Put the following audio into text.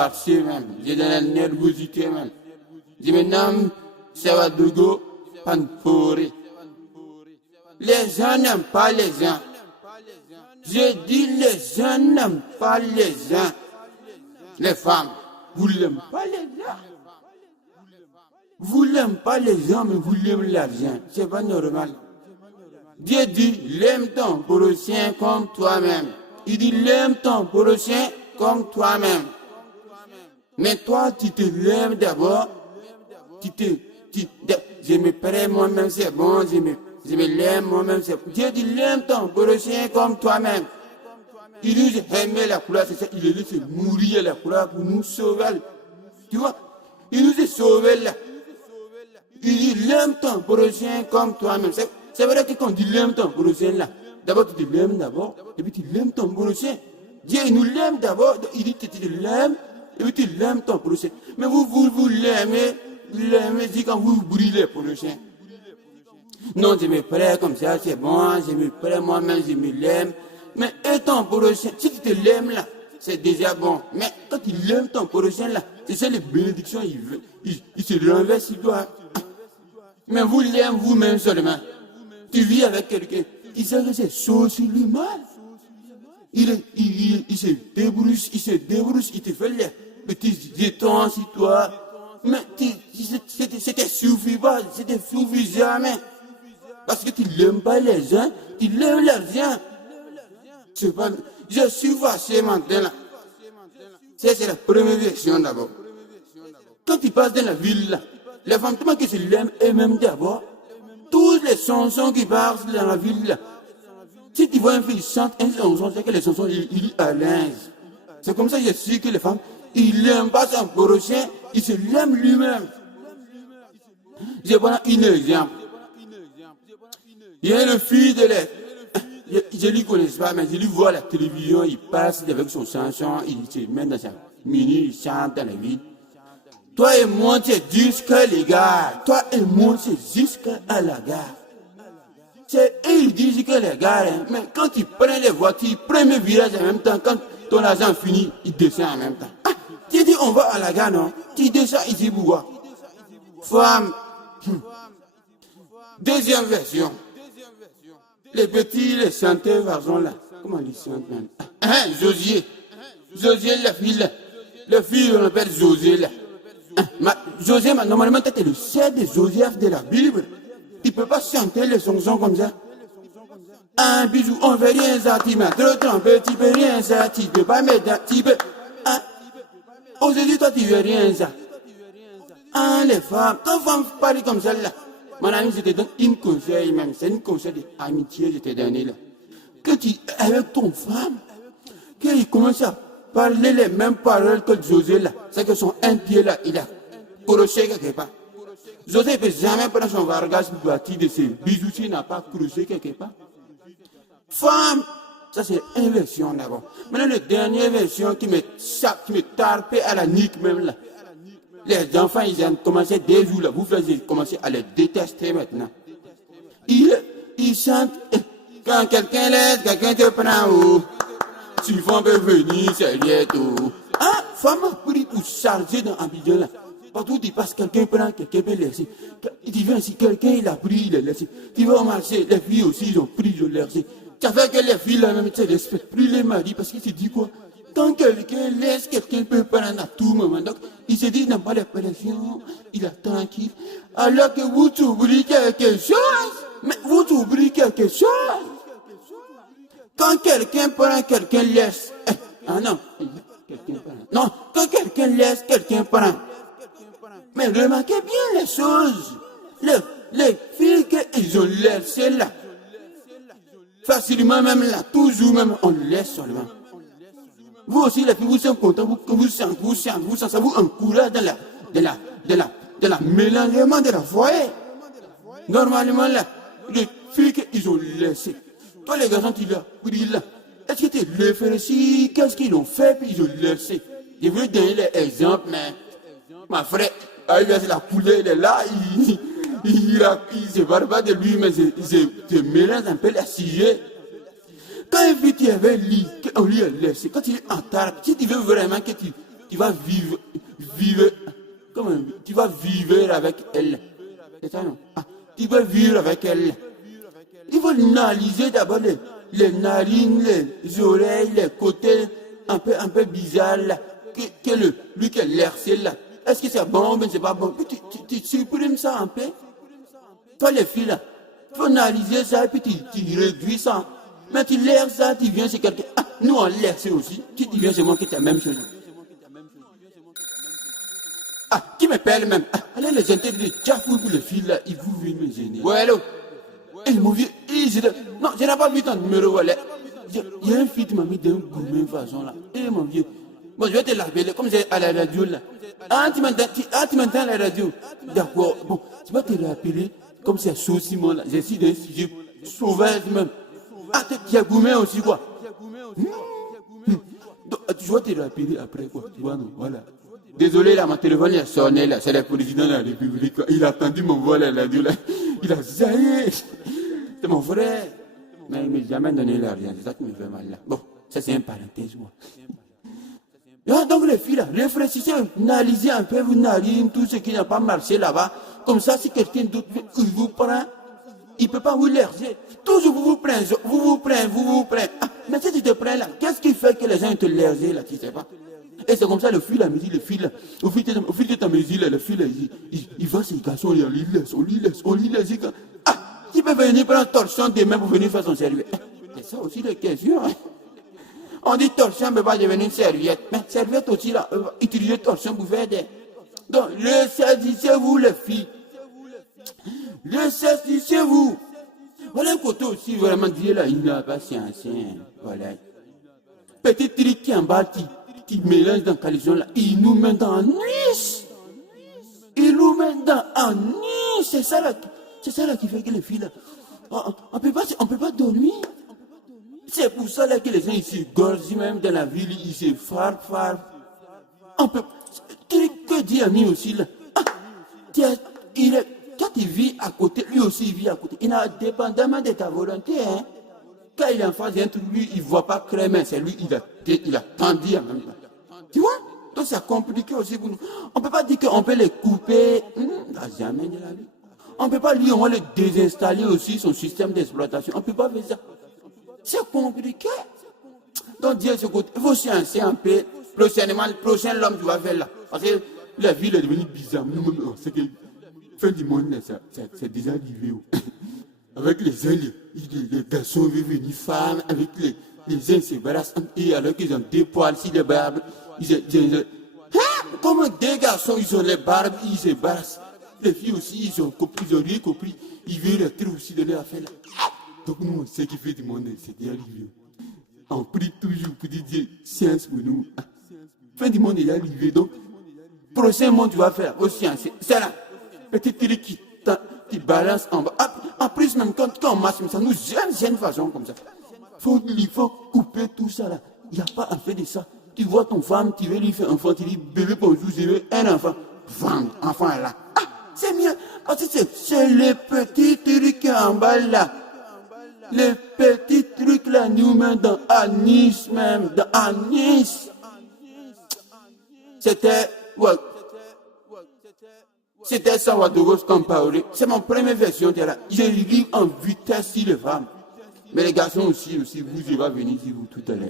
farci même. J'ai de la nervosité même. Je me nomme Savadogo Panpori. Les gens n'aiment pas les gens. Je dis les gens n'aiment pas les gens. Les femmes, vous n'aimez pas les gens. Vous n'aimez pas les gens, mais vous l'aimez l'argent. C'est pas normal. Dieu dit, l'aime ton prochain comme toi-même. Il dit, l'aime ton prochain comme toi-même. Mais toi, tu te l'aimes d'abord. Je me prends moi-même, c'est bon. Je me l'aime moi-même, c'est bon. Dieu dit, l'aime ton prochain comme toi-même. Il nous a aimé la couleur, c'est ça. Il a laissé mourir la couleur pour nous sauver. Tu vois, il nous a sauvés là. Il dit, l'aime ton prochain comme toi-même. C'est vrai que quand on dit l'aime ton prochain là, d'abord tu te l'aimes d'abord, et puis tu l'aimes ton prochain. Dieu nous l'aime d'abord, il dit tu te l'aimes, et puis tu l'aimes ton prochain. Mais vous l'aimez, dit quand vous brûlez pour le prochain. Non, je me prends comme ça, c'est bon, je me prends moi-même, je me l'aime. Mais et ton prochain, si tu te l'aimes là, c'est déjà bon. Mais quand tu l'aimes ton prochain là, c'est ça les bénédictions, il se renverse sur toi. Mais vous l'aimez vous-même seulement. Tu vis avec quelqu'un, il sait que c'est chaud sur lui mal. Il se débrousse, il te fait les petits jetons sur toi. Mais c'était suffisant, c'était suffisant jamais. Parce que tu n'aimes pas les gens, tu l'aimes l'argent. Je suis fâché maintenant. C'est la première version d'abord. Quand tu passes dans la ville là, les femmes qui se l'aiment eux-mêmes d'abord, tous les chansons qui passent dans la ville là, si tu vois un fille chante une chanson, c'est que les chansons, il est à l'aise. C'est comme ça que je suis que les femmes, il n'aime pas son prochain, il se l'aime lui-même. Je prends un exemple. Il y a le fils de l'air. Je ne lui connais pas, mais je lui vois à la télévision, il passe avec son chanson, il se met dans sa mini, il chante dans la ville. Toi et moi, c'est jusqu'à les gars. Toi et moi, c'est jusqu'à la gare. C'est eux, ils disent que les gars, hein, mais quand ils prennent les voitures, premier virage en même temps, quand ton argent finit, il descend en même temps. Ah, tu dis on va à la gare, non? Tu descends ici pour voir. Femme. Deuxième version. Les petits, les chanteurs, garçons là. Comment ils chantent, man? Josier. Josier, la fille là. La fille, on l'appelle José là. José, normalement, tu es le chef de Joseph de la Bible. Tu ne peux pas chanter les chansons comme ça. Un bisou, on ne veut rien ça, tu m'as trop trompé, tu ne peux rien ça, tu ne peux pas mettre un petit peu. Aujourd'hui, toi, tu ne veux rien ça. Les femmes, quand femme parle comme ça là, mon ami, je te donne une conseil même, c'est une conseil d'amitié, je te donne là. Que tu, avec ton femme, qu'il commence à parler les mêmes paroles que José là, c'est que son un pied là, il a croché quelque part. José ne peut jamais prendre son vargas pour bâtir de ses bijoux s'il n'a pas croché quelque part. Femme, ça c'est une version d'abord. Maintenant, la dernière version qui me tarpait à la nique même là. Les enfants, ils ont commencé dès jours là. Vous faites commencer à les détester maintenant. Ils chantent. Quand quelqu'un laisse, quelqu'un te prend haut. Si le femme peut venir, c'est bientôt. Femme a pris pour charger dans Abidjan là. Partout où tu passes, quelqu'un prend, quelqu'un peut laisser. Tu viens ici, quelqu'un il a pris, il a laissé. Tu vas au marché, les filles aussi, ils ont pris, ils ont laissé. Ça fait que les filles là même, tu ne respectent plus les maris parce qu'ils se disent quoi? Quand quelqu'un laisse, quelqu'un peut prendre à tout moment. Donc, il se dit, il n'a pas de pression, il est tranquille. Alors que vous oubliez quelque chose, mais vous oubliez quelque chose. Quand quelqu'un prend, quelqu'un laisse. Non, quelqu'un prend. Non, quand quelqu'un laisse, quelqu'un prend. Mais remarquez bien les choses. Les filles qu'ils ont laissées là, facilement même là, toujours même, on laisse seulement. Vous aussi, les filles, vous êtes contents, vous sentez, ça vous encourage dans la mélangement de la foyer. Normalement là, les filles qu'ils ont laissées, toi les garçons, tu l'as pris là. Est-ce que tu réfléchis, qu'est-ce qu'ils ont fait, puis ils ont laissé? Je veux donner l'exemple, mais ma frère, la couleur, il est là, il se parle pas de lui, mais il se mélange un peu les sujets. Quand une fille tu avais lit, qu'on lui a laissé, quand il est en tard, si tu veux vraiment que tu vas vivre, comment, tu vas vivre avec elle. C'est ça, non? Ah, tu vas vivre avec elle. Il faut analyser d'abord les narines, les oreilles, les côtés un peu bizarres là. Lui qui a l'air, c'est là. Est-ce que c'est bon ou bien c'est pas bon? Puis tu supprimes ça un peu. Toi les filles là, il faut analyser ça et puis tu réduis ça. Mais tu l'air ça, tu viens chez quelqu'un. Ah, nous on l'air c'est aussi. Tu viens chez moi qui est la même chose. Ah, qui me parle même. Ah, allez les gens te disent, tiens, pour les filles là, ils vous viennent me gêner. Ouais, allô? Et mon vieux, non, je n'ai pas vu ton numéro, voilà. Il y a une fille qui m'a mis d'un gourmet façon là. Et mon vieux, bon, je vais te l'appeler comme c'est à la radio là. Ah, tu m'entends à la radio. D'accord, bon, tu vas te rappeler comme c'est Saucimon là. J'ai su d'un sujet sauvage même. Ah, tu as gourmet aussi quoi. Donc, tu vas te rappeler après quoi, tu vois, non, voilà. Désolé là, mon téléphone il a sonné là, c'est le président de la République. Il a attendu mon vol à la radio là. Il a zaillé. C'est mon frère. Mais il ne m'a jamais donné l'argent, c'est ça qui me fait mal là. Bon, ça c'est une parenthèse moi. Donc les filles là, réfléchissez, analysez un peu, vous analysez tout ce qui n'a pas marché là-bas. Comme ça, si quelqu'un d'autre vous prend, il ne peut pas vous l'erger. Toujours vous vous prenez. Ah, mais si tu te prends là, qu'est-ce qui fait que les gens te l'ergent là, tu ne sais pas? Et c'est comme ça, le fil là, me dit, le fil là, au fil de ta musique là, le fil là, il va ces garçons, on lui laisse. Ah, il peut venir prendre un torchon demain pour venir faire son serviette. C'est ça aussi la question. Hein? On dit torchon, mais pas devenir une serviette. Mais serviette aussi là, utiliser torchon pour faire des. Donc, le saisissez-vous les filles. Le saisissez-vous. Voilà un côté aussi, vraiment, Dieu là, il n'a pas science. Voilà. Petit truc qui embarque, qui mélange dans la coalition là, il nous met dans un nuit. C'est ça là qui fait que les filles là, on peut pas dormir. C'est pour ça là que les gens ils se gorgent même dans la ville, ils se farfent. On peut, que Dieu a mis aussi là. Ah, quand il vit à côté, lui aussi il vit à côté. Il a dépendamment de ta volonté, hein. Quand il est en face d'un truc, lui, il ne voit pas clairement, c'est lui, il a tendu en même temps. Tu vois? Donc c'est compliqué aussi pour nous. On ne peut pas dire qu'on peut les couper. Jamais de la vie. On ne peut pas dire qu'on va le désinstaller aussi, son système d'exploitation. On ne peut pas faire ça. C'est compliqué. Donc Dieu, ce côté, il faut sciencer un peu. Prochainement, le prochain l'homme tu vas faire là. Parce que la ville est devenue bizarre. C'est que fin du monde, c'est déjà arrivé. Avec les uns, les garçons veulent venir femmes, avec les uns se barassent, et alors qu'ils ont des poils, si les barbes, comme des garçons, ils ont les barbes, ils se barassent. Les filles aussi, ils ont rien compris, ils veulent rentrer aussi de leur affaire là. Donc nous, ce qui fait du monde, c'est déjà arrivé. On prie toujours pour dire Dieu, science pour nous. Fin du monde est arrivé, donc, prochain monde tu vas faire, aux sciences, c'est là, petit truc qui balance en bas. En plus, même quand on marche, ça nous gêne façon comme ça. Il faut couper tout ça là. Il n'y a pas à faire de ça. Tu vois ton femme, tu veux lui faire un enfant, tu dis bébé bonjour, je veux un enfant. Enfant est là. Ah, c'est mieux. Parce que c'est les petits trucs en bas là. Les petits trucs là, nous même dans Anis même. Dans Anis. C'était. Ouais. C'était ça, Ouadogos Compaoré. C'est mon première version. Je lis en vitesse si les femmes. Mais les garçons aussi, vous, il va venir si vous tout à l'heure.